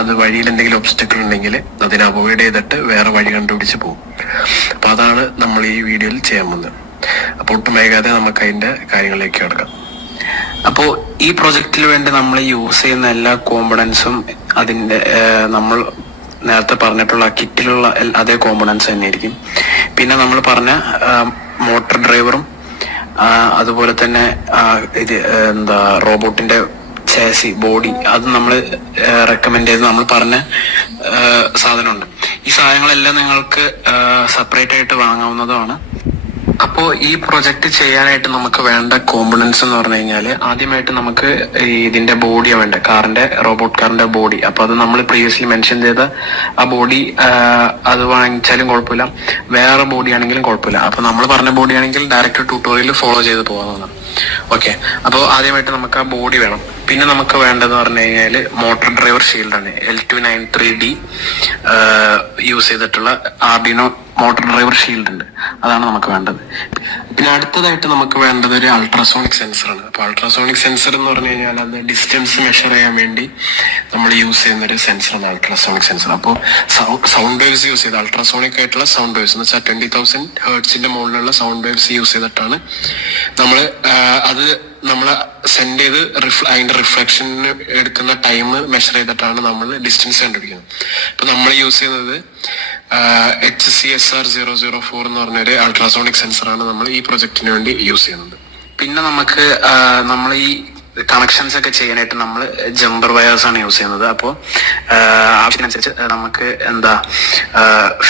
അത് വഴിയിൽ എന്തെങ്കിലും ഒബ്സ്റ്റക്കിൾ ഉണ്ടെങ്കിൽ അതിനെ അവോയ്ഡ് ചെയ്തിട്ട് വേറെ വഴി കണ്ടുപിടിച്ച് പോകും അപ്പൊ അതാണ് നമ്മൾ ഈ വീഡിയോയിൽ ചെയ്യാൻ പോകുന്നത്. അപ്പോൾ ഒട്ടും വേഗാതെ നമുക്ക് അതിന്റെ കാര്യങ്ങളിലേക്ക് കിടക്കാം. അപ്പോൾ ഈ പ്രൊജക്റ്റിൽ വേണ്ടി നമ്മൾ യൂസ് ചെയ്യുന്ന എല്ലാ കോമ്പണൻസും അതിന്റെ നമ്മൾ നേരത്തെ പറഞ്ഞിട്ടുള്ള കിറ്റിലുള്ള അതേ കോമ്പണൻസ് തന്നെയായിരിക്കും പിന്നെ നമ്മൾ പറഞ്ഞ മോട്ടോർ ഡ്രൈവറും അതുപോലെ തന്നെ ഇത് എന്താ റോബോട്ടിന്റെ ചേസി ബോഡി അത് നമ്മൾ റെക്കമെൻഡ് ചെയ്ത് നമ്മൾ പറഞ്ഞ സാധനമുണ്ട്. ഈ സാധനങ്ങളെല്ലാം നിങ്ങൾക്ക് സെപ്പറേറ്റ് ആയിട്ട് വാങ്ങാവുന്നതാണ്. അപ്പോൾ ഈ പ്രൊജക്ട് ചെയ്യാനായിട്ട് നമുക്ക് വേണ്ട കോമ്പണൻസ് എന്ന് പറഞ്ഞു കഴിഞ്ഞാൽ ആദ്യമായിട്ട് നമുക്ക് ഇതിന്റെ ബോഡിയാണ് വേണ്ട കാറിന്റെ റോബോട്ട് കാറിന്റെ ബോഡി അപ്പൊ അത് നമ്മൾ പ്രീവിയസ്ലി മെൻഷൻ ചെയ്ത ആ ബോഡി അത് വാങ്ങിച്ചാലും കുഴപ്പമില്ല. വേറെ ബോഡി ആണെങ്കിലും കുഴപ്പമില്ല. അപ്പൊ നമ്മൾ പറഞ്ഞ ബോഡി ആണെങ്കിൽ ഡയറക്റ്റ് ട്യൂട്ടോറിയൽ ഫോളോ ചെയ്ത് പോകാവുന്നതാണ്. ഓക്കെ അപ്പോൾ ആദ്യമായിട്ട് നമുക്ക് ആ ബോഡി വേണം. പിന്നെ നമുക്ക് വേണ്ടതെന്ന് പറഞ്ഞു കഴിഞ്ഞാൽ motor driver ഷീൽഡാണ് L two nine three D use ചെയ്തിട്ടുള്ള ആർഡിനോ മോട്ടോർ ഡ്രൈവർ ഷീൽഡ് ഉണ്ട് അതാണ് നമുക്ക് വേണ്ടത്. പിന്നെ അടുത്തതായിട്ട് നമുക്ക് വേണ്ടത് ഒരു അൾട്രാസോണിക് സെൻസറാണ്. അപ്പോൾ അൾട്രാസോണിക് സെൻസർ എന്ന് പറഞ്ഞു കഴിഞ്ഞാൽ അത് ഡിസ്റ്റൻസ് മെഷർ ചെയ്യാൻ വേണ്ടി നമ്മൾ യൂസ് ചെയ്യുന്ന ഒരു സെൻസറാണ് അൾട്രാസോണിക് സെൻസർ. അപ്പോൾ സൗണ്ട് വേവ്സ് യൂസ് ചെയ്ത് അൾട്രാസോണിക് ആയിട്ടുള്ള സൗണ്ട് വേവ്സ് എന്ന് വെച്ചാൽ ട്വന്റി തൗസൻഡ് ഹേർട്സിന്റെ മുകളിലുള്ള സൗണ്ട് വേവ്സ് യൂസ് ചെയ്തിട്ടാണ് നമ്മൾ അത് നമ്മൾ സെൻഡ് ചെയ്ത് റിഫ്ല അതിന്റെ റിഫ്ലക്ഷൻ എടുക്കുന്ന ടൈം മെഷർ ചെയ്തിട്ടാണ് നമ്മൾ ഡിസ്റ്റൻസ് കണ്ടുപിടിക്കുന്നത്. അപ്പൊ നമ്മൾ യൂസ് ചെയ്യുന്നത് H C S R zero zero four എന്ന് പറഞ്ഞൊരു അൾട്രാസോണിക് സെൻസറാണ് നമ്മൾ ഈ പ്രൊജക്ടിന് വേണ്ടി യൂസ് ചെയ്യുന്നത്. പിന്നെ നമുക്ക് നമ്മൾ ഈ കണക്ഷൻസ് ഒക്കെ ചെയ്യാനായിട്ട് നമ്മൾ ജമ്പർ വയേഴ്സ് ആണ് യൂസ് ചെയ്യുന്നത്. അപ്പോൾ ആവശ്യത്തിനനുസരിച്ച് നമുക്ക് എന്താ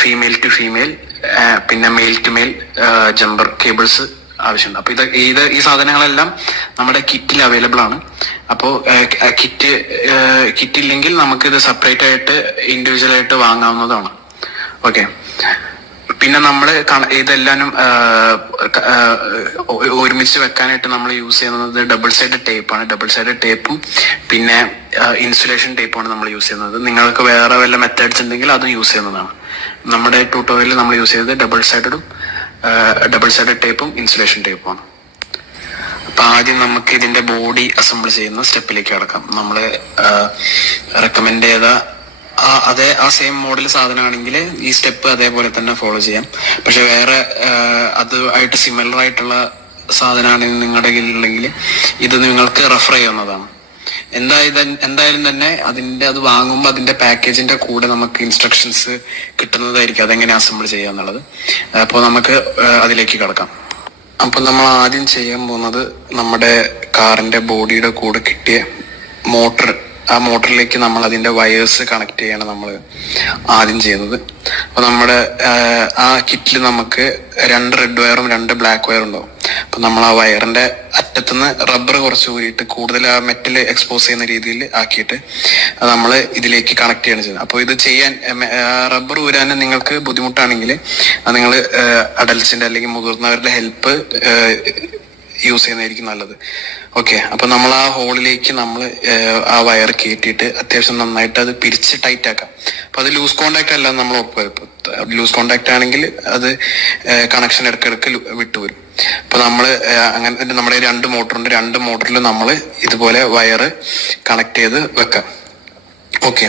ഫീമെയിൽ ടു ഫീമെയിൽ പിന്നെ male to male jumper cables ആവശ്യമുണ്ട്. അപ്പൊ ഇത് ഇത് ഈ സാധനങ്ങളെല്ലാം നമ്മുടെ കിറ്റിൽ അവൈലബിൾ ആണ്. അപ്പോൾ കിറ്റ് കിറ്റ് ഇല്ലെങ്കിൽ നമുക്ക് ഇത് സെപ്പറേറ്റ് ആയിട്ട് ഇൻഡിവിജ്വൽ ആയിട്ട് വാങ്ങാവുന്നതാണ്. ഓക്കെ. പിന്നെ നമ്മൾ ഇതെല്ലാനും ഒരുമിച്ച് വെക്കാനായിട്ട് നമ്മൾ യൂസ് ചെയ്യുന്നത് ഡബിൾ സൈഡ് ടേപ്പാണ് ഡബിൾ സൈഡ് ടേപ്പും പിന്നെ ഇൻസുലേഷൻ ടേപ്പാണ് നമ്മൾ യൂസ് ചെയ്യുന്നത്. നിങ്ങൾക്ക് വേറെ വല്ല മെത്തേഡ്സ് ഉണ്ടെങ്കിൽ അതും യൂസ് ചെയ്യുന്നതാണ്. നമ്മുടെ ട്യൂട്ടോറിയലിൽ നമ്മൾ യൂസ് ചെയ്തത് ഡബിൾ സൈഡും ഡബിൾ സൈഡ് ടേപ്പും ഇൻസുലേഷൻ ടേപ്പുമാണ് അപ്പൊ ആദ്യം നമുക്ക് ഇതിന്റെ ബോഡി അസംബിൾ ചെയ്യുന്ന സ്റ്റെപ്പിലേക്ക് കടക്കാം. നമ്മൾ റെക്കമെൻഡ് ചെയ്ത അതേ ആ സെയിം മോഡൽ സാധനമാണെങ്കിൽ ഈ സ്റ്റെപ്പ് അതേപോലെ തന്നെ ഫോളോ ചെയ്യാം. പക്ഷെ വേറെ അത് അതുമായിട്ട് സിമിലർ ആയിട്ടുള്ള സാധനമാണെങ്കിൽ നിങ്ങളുടെ കയ്യിലുണ്ടെങ്കിൽ ഇത് നിങ്ങൾക്ക് റെഫർ ചെയ്യുന്നതാണ്. എന്തായാലും എന്തായാലും തന്നെ അതിന്റെ അത് വാങ്ങുമ്പോൾ അതിന്റെ പാക്കേജിന്റെ കൂടെ നമുക്ക് ഇൻസ്ട്രക്ഷൻസ് കിട്ടുന്നതായിരിക്കും അതെങ്ങനെ അസംബിൾ ചെയ്യുക എന്നുള്ളത്. അപ്പോൾ നമുക്ക് അതിലേക്ക് കിടക്കാം. അപ്പൊ നമ്മൾ ആദ്യം ചെയ്യാൻ പോകുന്നത് നമ്മുടെ കാറിന്റെ ബോഡിയുടെ കൂടെ കിട്ടിയ മോട്ടർ ആ മോട്ടറിലേക്ക് നമ്മൾ അതിന്റെ വയേഴ്സ് കണക്ട് ചെയ്യാണ് നമ്മൾ ആദ്യം ചെയ്യുന്നത്. അപ്പൊ നമ്മുടെ ആ കിറ്റിൽ നമുക്ക് രണ്ട് റെഡ് വയറും രണ്ട് ബ്ലാക്ക് വയറും ഉണ്ടാവും. അപ്പൊ നമ്മൾ ആ വയറിന്റെ അറ്റത്തുനിന്ന് റബ്ബർ കുറച്ച് ഊരിയിട്ട് കൂടുതൽ ആ മെറ്റൽ എക്സ്പോസ് ചെയ്യുന്ന രീതിയിൽ ആക്കിയിട്ട് നമ്മൾ ഇതിലേക്ക് കണക്ട് ചെയ്യാണ് ചെയ്യുന്നത്. അപ്പോൾ ഇത് ചെയ്യാൻ റബ്ബർ ഊരാൻ നിങ്ങൾക്ക് ബുദ്ധിമുട്ടാണെങ്കിൽ നിങ്ങൾ അഡൽസിന്റെ അല്ലെങ്കിൽ മുതിർന്നവരുടെ ഹെൽപ്പ് യൂസ് ചെയ്യുന്നതായിരിക്കും നല്ലത്. ഓക്കെ അപ്പൊ നമ്മൾ ആ ഹോളിലേക്ക് നമ്മൾ ആ വയർ കയറ്റിയിട്ട് അത്യാവശ്യം നന്നായിട്ട് അത് പിരിച്ച് ടൈറ്റ് ആക്കാം. അപ്പൊ അത് ലൂസ് കോണ്ടാക്ട് അല്ല നമ്മൾ ലൂസ് കോണ്ടാക്ട് ആണെങ്കിൽ അത് കണക്ഷൻ ഇടയ്ക്കിടയ്ക്ക് വിട്ടു വരും അപ്പൊ നമ്മൾ അങ്ങനെ നമ്മുടെ രണ്ട് മോട്ടറുണ്ട് രണ്ട് മോട്ടറിൽ നമ്മൾ ഇതുപോലെ വയറ് കണക്ട് ചെയ്ത് വെക്കാം. ഓക്കെ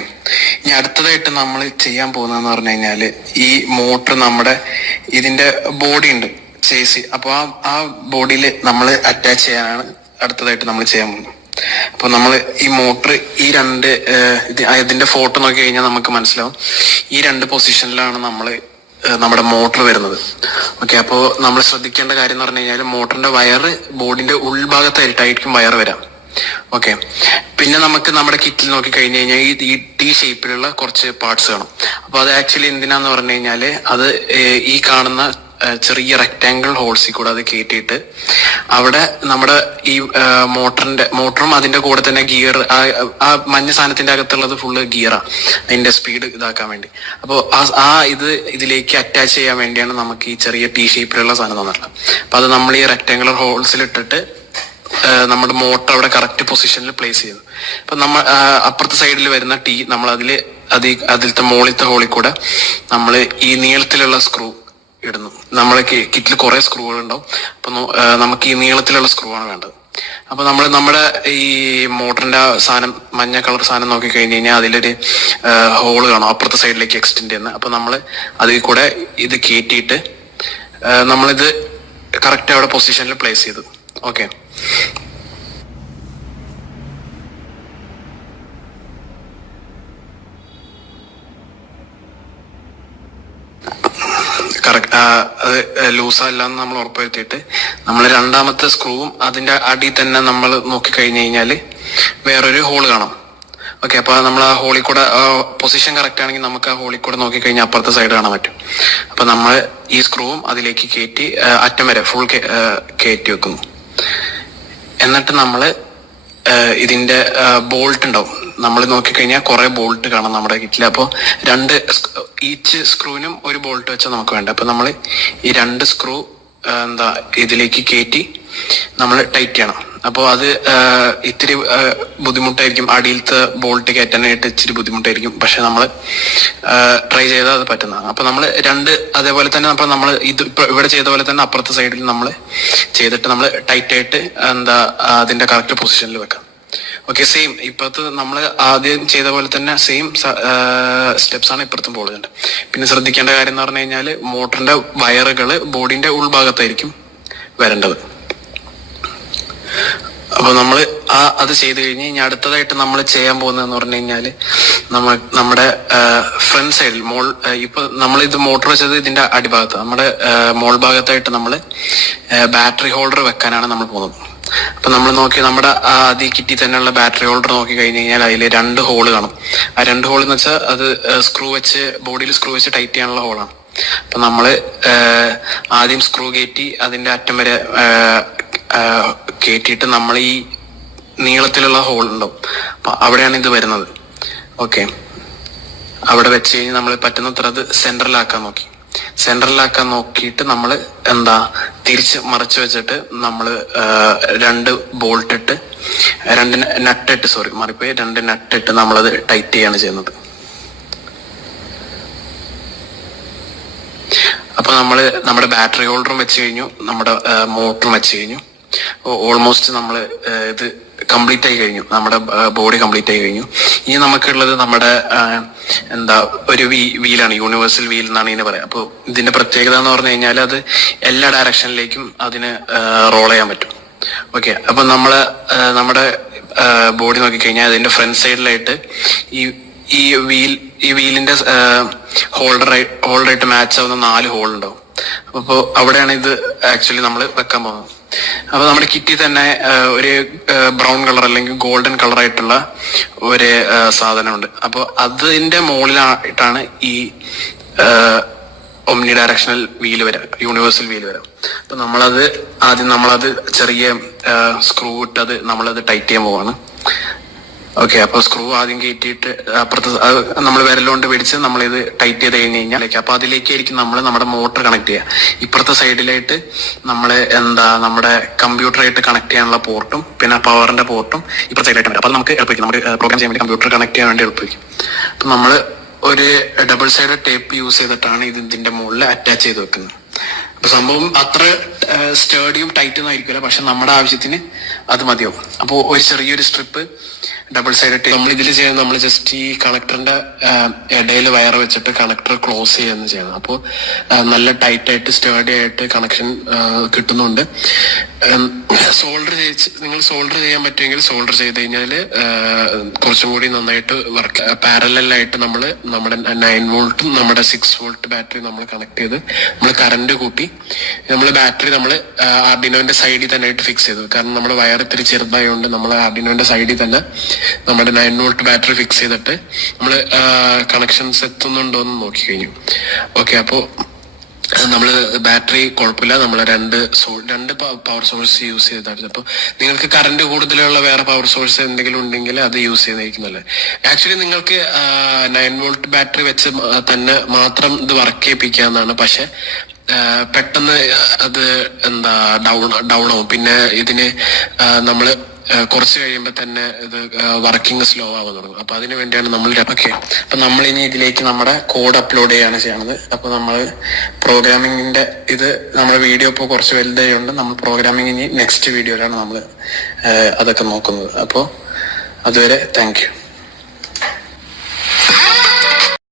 ഇനി അടുത്തതായിട്ട് നമ്മൾ ചെയ്യാൻ പോകുന്നതെന്ന് പറഞ്ഞു കഴിഞ്ഞാൽ ഈ മോട്ടർ നമ്മുടെ ഇതിന്റെ ബോഡി ഉണ്ട്. ചേസി അപ്പൊ ആ ആ ബോഡിയിൽ നമ്മൾ അറ്റാച്ച് ചെയ്യാനാണ് അടുത്തതായിട്ട് നമ്മൾ ചെയ്യാൻ പോകുന്നത്. അപ്പൊ നമ്മൾ ഈ മോട്ടർ ഈ രണ്ട് ഇതിന്റെ ഫോട്ടോ നോക്കി കഴിഞ്ഞാൽ നമുക്ക് മനസ്സിലാവും. ഈ രണ്ട് പൊസിഷനിലാണ് നമ്മൾ നമ്മുടെ മോട്ടർ വരുന്നത്. ഓക്കെ അപ്പോൾ നമ്മൾ ശ്രദ്ധിക്കേണ്ട കാര്യം എന്ന് പറഞ്ഞു കഴിഞ്ഞാൽ മോട്ടറിന്റെ വയറ് ബോഡിന്റെ ഉൾഭാഗത്തായിട്ടായിരിക്കും വയർ വരാം. ഓക്കെ പിന്നെ നമുക്ക് നമ്മുടെ കിറ്റിൽ നോക്കി കഴിഞ്ഞു കഴിഞ്ഞാൽ ഈ ടി ഷേപ്പിലുള്ള കുറച്ച് പാർട്സ് കാണും. അപ്പൊ അത് ആക്ച്വലി എന്തിനാന്ന് പറഞ്ഞു കഴിഞ്ഞാൽ അത് ഈ കാണുന്ന ചെറിയ റെക്ടാങ്കിൾ ഹോൾസിൽ കൂടെ അത് കയറ്റിയിട്ട് അവിടെ നമ്മുടെ ഈ മോട്ടറിന്റെ മോട്ടറും അതിന്റെ കൂടെ തന്നെ ഗിയർ ആ മഞ്ഞ സാധനത്തിന്റെ അകത്തുള്ളത് ഫുള്ള് ഗിയറാണ് അതിന്റെ സ്പീഡ് ഇതാക്കാൻ വേണ്ടി. അപ്പോൾ ആ ഇത് ഇതിലേക്ക് അറ്റാച്ച് ചെയ്യാൻ വേണ്ടിയാണ് നമുക്ക് ഈ ചെറിയ ടി ഷേപ്പിലുള്ള സാധനം തന്നിട്ടുള്ളത്. അപ്പൊ അത് നമ്മൾ ഈ റെക്ടാങ്കുലർ ഹോൾസിൽ ഇട്ടിട്ട് നമ്മുടെ മോട്ടർ അവിടെ കറക്റ്റ് പൊസിഷനിൽ പ്ലേസ് ചെയ്തു അപ്പൊ നമ്മൾ അപ്പുറത്തെ സൈഡിൽ വരുന്ന ടീ നമ്മൾ അതിൽ അതിൽ അതിലത്തെ മോളിലത്തെ ഹോളിൽ കൂടെ നമ്മൾ ഈ നീളത്തിലുള്ള സ്ക്രൂ ഇടുന്നു. നമ്മളെ കിറ്റിൽ കുറെ സ്ക്രൂകൾ ഉണ്ടാവും. അപ്പൊ നമുക്ക് ഈ നീളത്തിലുള്ള സ്ക്രൂ ആണ് വേണ്ടത്. അപ്പൊ നമ്മൾ നമ്മുടെ ഈ മോട്ടറിന്റെ സാധനം മഞ്ഞ കളർ സാധനം നോക്കി കഴിഞ്ഞ് കഴിഞ്ഞാൽ അതിലൊരു ഹോൾ കാണും. അപ്പുറത്തെ സൈഡിലേക്ക് എക്സ്റ്റെൻഡ് ചെയ്യുന്നത് അപ്പൊ നമ്മൾ അതിൽ കൂടെ ഇത് കയറ്റിയിട്ട് നമ്മളിത് കറക്റ്റ് അവിടെ പൊസിഷനിൽ പ്ലേസ് ചെയ്തു. ഓക്കെ കറക്റ്റ് അത് ലൂസ് അല്ല എന്ന് നമ്മൾ ഉറപ്പുവരുത്തിയിട്ട് നമ്മൾ രണ്ടാമത്തെ സ്ക്രൂവും അതിന്റെ അടി തന്നെ നമ്മൾ നോക്കി കഴിഞ്ഞു കഴിഞ്ഞാൽ വേറൊരു ഹോൾ കാണാം. ഓക്കെ അപ്പൊ നമ്മൾ ആ ഹോളിൽ കൂടെ പൊസിഷൻ കറക്റ്റ് ആണെങ്കിൽ നമുക്ക് ആ ഹോളിൽ കൂടെ നോക്കി കഴിഞ്ഞാൽ അപ്പുറത്തെ സൈഡ് കാണാൻ പറ്റും. അപ്പൊ നമ്മൾ ഈ സ്ക്രൂവും അതിലേക്ക് കയറ്റി അറ്റം വരെ ഫുൾ കയറ്റി വെക്കുന്നു. എന്നിട്ട് നമ്മൾ ഇതിന്റെ ബോൾട്ട് ഉണ്ടാവും. നമ്മൾ നോക്കിക്കഴിഞ്ഞാൽ കുറെ ബോൾട്ട് കാണാം നമ്മുടെ കിറ്റിൽ അപ്പോൾ രണ്ട് ഈച്ച് സ്ക്രൂവിനും ഒരു ബോൾട്ട് വെച്ചാൽ നമുക്ക് വേണ്ട. അപ്പൊ നമ്മൾ ഈ രണ്ട് സ്ക്രൂ എന്താ ഇതിലേക്ക് കയറ്റി നമ്മൾ ടൈറ്റ് ചെയ്യണം. അപ്പോൾ അത് ഇത്തിരി ബുദ്ധിമുട്ടായിരിക്കും. അടിയിലത്തെ ബോൾട്ട് കയറ്റാനായിട്ട് ഇച്ചിരി ബുദ്ധിമുട്ടായിരിക്കും. പക്ഷെ നമ്മൾ ട്രൈ ചെയ്താൽ അത് പറ്റുന്നതാണ് അപ്പൊ നമ്മൾ രണ്ട് അതേപോലെ തന്നെ അപ്പൊ നമ്മൾ ഇത് ഇവിടെ ചെയ്ത പോലെ തന്നെ അപ്പുറത്തെ സൈഡിൽ നമ്മൾ ചെയ്തിട്ട് നമ്മൾ ടൈറ്റ് ആയിട്ട് എന്താ അതിന്റെ കറക്റ്റ് പൊസിഷനിൽ വെക്കാം. ഓക്കെ സെയിം ഇപ്പത്ത് നമ്മൾ ആദ്യം ചെയ്ത പോലെ തന്നെ സെയിം സ്റ്റെപ്സ് ആണ് ഇപ്പുറത്തും പോകുന്നുണ്ട് പിന്നെ ശ്രദ്ധിക്കേണ്ട കാര്യം എന്ന് പറഞ്ഞു കഴിഞ്ഞാൽ മോട്ടറിന്റെ വയറുകൾ ബോഡിന്റെ ഉൾഭാഗത്തായിരിക്കും വരേണ്ടത്. അപ്പോൾ നമ്മൾ ആ അത് ചെയ്ത് കഴിഞ്ഞ് ഇനി അടുത്തതായിട്ട് നമ്മൾ ചെയ്യാൻ പോകുന്നതെന്ന് പറഞ്ഞു കഴിഞ്ഞാൽ നമ്മ നമ്മുടെ ഫ്രണ്ട് സൈഡിൽ മോൾ ഇപ്പോൾ ഇപ്പൊ നമ്മൾ ഇത് മോട്ടർ വെച്ചത് ഇതിന്റെ അടിഭാഗത്ത്. നമ്മുടെ മോൾ ഭാഗത്തായിട്ട് നമ്മൾ ബാറ്ററി ഹോൾഡർ വെക്കാനാണ് നമ്മൾ പോകുന്നത്. അപ്പൊ നമ്മൾ നോക്കി നമ്മുടെ ആദ്യ കിറ്റി തന്നെയുള്ള ബാറ്ററി ഹോൾഡർ നോക്കി കഴിഞ്ഞ് കഴിഞ്ഞാൽ അതിൽ രണ്ട് ഹോൾ കാണും. ആ രണ്ട് ഹോൾ എന്ന് വെച്ചാൽ അത് സ്ക്രൂ വെച്ച് ബോഡിയിൽ സ്ക്രൂ വെച്ച് ടൈറ്റ് ചെയ്യാനുള്ള ഹോളാണ് അപ്പൊ നമ്മൾ ആദ്യം സ്ക്രൂ കയറ്റി അതിന്റെ അറ്റം വരെ കയറ്റിയിട്ട് നമ്മൾ ഈ നീളത്തിലുള്ള ഹോൾ ഉണ്ടാവും. അപ്പൊ അവിടെയാണ് ഇത് വരുന്നത്. ഓക്കെ. അവിടെ വെച്ച് കഴിഞ്ഞ് നമ്മൾ പറ്റുന്നത്ര അത് സെന്ററിലാക്കാൻ നോക്കി. സെന്ററിലാക്കാൻ നോക്കിയിട്ട് നമ്മൾ എന്താ തിരിച്ച് മറച്ചു വെച്ചിട്ട് നമ്മൾ രണ്ട് ബോൾട്ട് ഇട്ട് രണ്ട് നട്ടിട്ട് സോറി മറിപ്പോയി. രണ്ട് നട്ടിട്ട് നമ്മളത് ടൈറ്റ് ചെയ്യാണ് ചെയ്യുന്നത്. അപ്പൊ നമ്മൾ നമ്മുടെ ബാറ്ററി ഹോൾഡറും വെച്ച് കഴിഞ്ഞു നമ്മുടെ മോട്ടറും വെച്ച് കഴിഞ്ഞു. ഓൾമോസ്റ്റ് നമ്മൾ ഇത് കംപ്ലീറ്റ് ആയി കഴിഞ്ഞു. നമ്മുടെ ബോഡി കംപ്ലീറ്റ് ആയി കഴിഞ്ഞു. ഇനി നമുക്കുള്ളത് നമ്മുടെ എന്താ ഒരു വീ വീലാണ് യൂണിവേഴ്സൽ വീൽ എന്നാണ് ഇതിന് പറയാം. അപ്പോൾ ഇതിന്റെ പ്രത്യേകത എന്ന് പറഞ്ഞു കഴിഞ്ഞാൽ അത് എല്ലാ ഡയറക്ഷനിലേക്കും അതിന് റോൾ ചെയ്യാൻ പറ്റും. ഓക്കെ അപ്പൊ നമ്മൾ നമ്മുടെ ബോഡി നോക്കിക്കഴിഞ്ഞാൽ അതിന്റെ ഫ്രണ്ട് സൈഡിലായിട്ട് ഈ ഈ വീൽ ഈ വീലിന്റെ ഹോൾഡർ ഹോൾഡറായിട്ട് മാച്ച് ആവുന്ന നാല് ഹോൾ ഉണ്ടാവും. അപ്പോൾ അവിടെയാണ് ഇത് ആക്ച്വലി നമ്മൾ വെക്കാൻ പോകുന്നത്. അപ്പൊ നമ്മുടെ കിറ്റി തന്നെ ഒരു ബ്രൗൺ കളർ അല്ലെങ്കിൽ ഗോൾഡൻ കളർ ആയിട്ടുള്ള ഒരു സാധനമുണ്ട്. അപ്പോൾ അതിന്റെ മുകളിലായിട്ടാണ് ഈ ഒമ്നി ഡയറക്ഷണൽ വീൽ വരാം യൂണിവേഴ്സൽ വീൽ വരാം. അപ്പൊ നമ്മളത് ആദ്യം നമ്മളത് ചെറിയ സ്ക്രൂ ഇട്ടത് നമ്മളത് ടൈറ്റ് ചെയ്യാൻ പോവാണ്. ഓക്കെ അപ്പൊ സ്ക്രൂ ആദ്യം കയറ്റിയിട്ട് അപ്പുറത്ത് നമ്മൾ വിരലുകൊണ്ട് പിടിച്ച് ഇത് ടൈറ്റ് ചെയ്ത് കഴിഞ്ഞ് കഴിഞ്ഞാൽ അപ്പൊ അതിലേക്കായിരിക്കും നമ്മൾ നമ്മുടെ മോട്ടർ കണക്ട് ചെയ്യുക ഇപ്പുറത്തെ സൈഡിലായിട്ട് നമ്മൾ എന്താ നമ്മുടെ കമ്പ്യൂട്ടറായിട്ട് കണക്ട് ചെയ്യാനുള്ള പോർട്ടും പിന്നെ പവറിന്റെ പോർട്ടും ഇപ്പുറത്തെ സൈഡിലായിട്ട് അപ്പൊ നമുക്ക് എളുപ്പിക്കും നമ്മുടെ പ്രോഗ്രാം ചെയ്യാൻ വേണ്ടി കമ്പ്യൂട്ടർ കണക്ട് ചെയ്യാൻ വേണ്ടി എളുപ്പിക്കും അപ്പൊ നമ്മൾ ഒരു ഡബിൾ സൈഡ് ടേപ്പ് യൂസ് ചെയ്തിട്ടാണ് ഇത് ഇതിന്റെ മുകളിൽ അറ്റാച്ച് ചെയ്ത് വെക്കുന്നത്. അപ്പൊ സംഭവം അത്ര സ്റ്റേഡിയും ടൈറ്റും ആയിരിക്കില്ല. പക്ഷെ നമ്മുടെ ആവശ്യത്തിന് അത് മതിയാവും. അപ്പോൾ ഒരു ചെറിയൊരു സ്ട്രിപ്പ് ഡബിൾ സൈഡ് നമ്മൾ ഇതിൽ ചെയ്യുന്നത് നമ്മൾ ജസ്റ്റ് ഈ കണക്ടറിന്റെ ഇടയിൽ വയർ വെച്ചിട്ട് കണക്ടർ ക്ലോസ് ചെയ്യാന്ന് ചെയ്യണം അപ്പോൾ നല്ല ടൈറ്റ് ആയിട്ട് സ്റ്റേഡി ആയിട്ട് കണക്ഷൻ കിട്ടുന്നുണ്ട്. സോൾഡർ നിങ്ങൾ സോൾഡർ ചെയ്യാൻ പറ്റുമെങ്കിൽ സോൾഡർ ചെയ്ത് കഴിഞ്ഞാൽ കുറച്ചും കൂടി നന്നായിട്ട് വർക്ക് പാരലായിട്ട് നമ്മൾ നമ്മുടെ നയൻ വോൾട്ടും നമ്മുടെ സിക്സ് വോൾട്ട് ബാറ്ററി നമ്മൾ കണക്ട് ചെയ്ത് നമ്മൾ കറണ്ട് കൂട്ടി നമ്മൾ ബാറ്ററി നമ്മൾ ആർഡിനോന്റെ സൈഡിൽ തന്നെ ആയിട്ട് ഫിക്സ് ചെയ്തു. കാരണം നമ്മൾ വയർ ഇത്തിരി ചെറുതായതുകൊണ്ട് നമ്മൾ ആർഡിനോന്റെ സൈഡിൽ തന്നെ നമ്മുടെ നയൻ വോൾട്ട് ബാറ്ററി ഫിക്സ് ചെയ്തിട്ട് നമ്മൾ കണക്ഷൻസ് എത്തുന്നുണ്ടോ എന്ന് നോക്കി കഴിഞ്ഞു. ഓക്കെ അപ്പോൾ നമ്മൾ ബാറ്ററി കുഴപ്പമില്ല. നമ്മൾ രണ്ട് രണ്ട് പവർ സോഴ്സ് യൂസ് ചെയ്തായിരുന്നു അപ്പോൾ നിങ്ങൾക്ക് കറണ്ട് കൂടുതലുള്ള വേറെ പവർ സോഴ്സ് എന്തെങ്കിലും ഉണ്ടെങ്കിൽ അത് യൂസ് ചെയ്തായിരിക്കുന്നല്ലേ ആക്ച്വലി നിങ്ങൾക്ക് നയൻ വോൾട്ട് ബാറ്ററി വെച്ച് തന്നെ മാത്രം ഇത് വർക്ക് ചെയ്യിപ്പിക്കാന്നാണ് പക്ഷെ പെട്ടെന്ന് അത് എന്താ ഡൗൺ ഡൗൺ ആവും. പിന്നെ ഇതിന് നമ്മൾ കുറച്ച് കഴിയുമ്പോൾ തന്നെ ഇത് വർക്കിംഗ് സ്ലോ ആവാൻ തുടങ്ങും. അപ്പൊ അതിനു വേണ്ടിയാണ് നമ്മൾ ഓക്കെ അപ്പൊ നമ്മൾ ഇനി ഇതിലേക്ക് നമ്മുടെ കോഡ് അപ്ലോഡ് ചെയ്യാണ് ചെയ്യണത്. അപ്പൊ നമ്മൾ പ്രോഗ്രാമിങ്ങിന്റെ ഇത് നമ്മുടെ വീഡിയോ ഇപ്പോൾ കുറച്ച് വലുതായതുകൊണ്ട് നമ്മൾ പ്രോഗ്രാമിംഗ് ഇനി നെക്സ്റ്റ് വീഡിയോയിലാണ് നമ്മൾ അതൊക്കെ നോക്കുന്നത്. അപ്പോൾ അതുവരെ താങ്ക് യു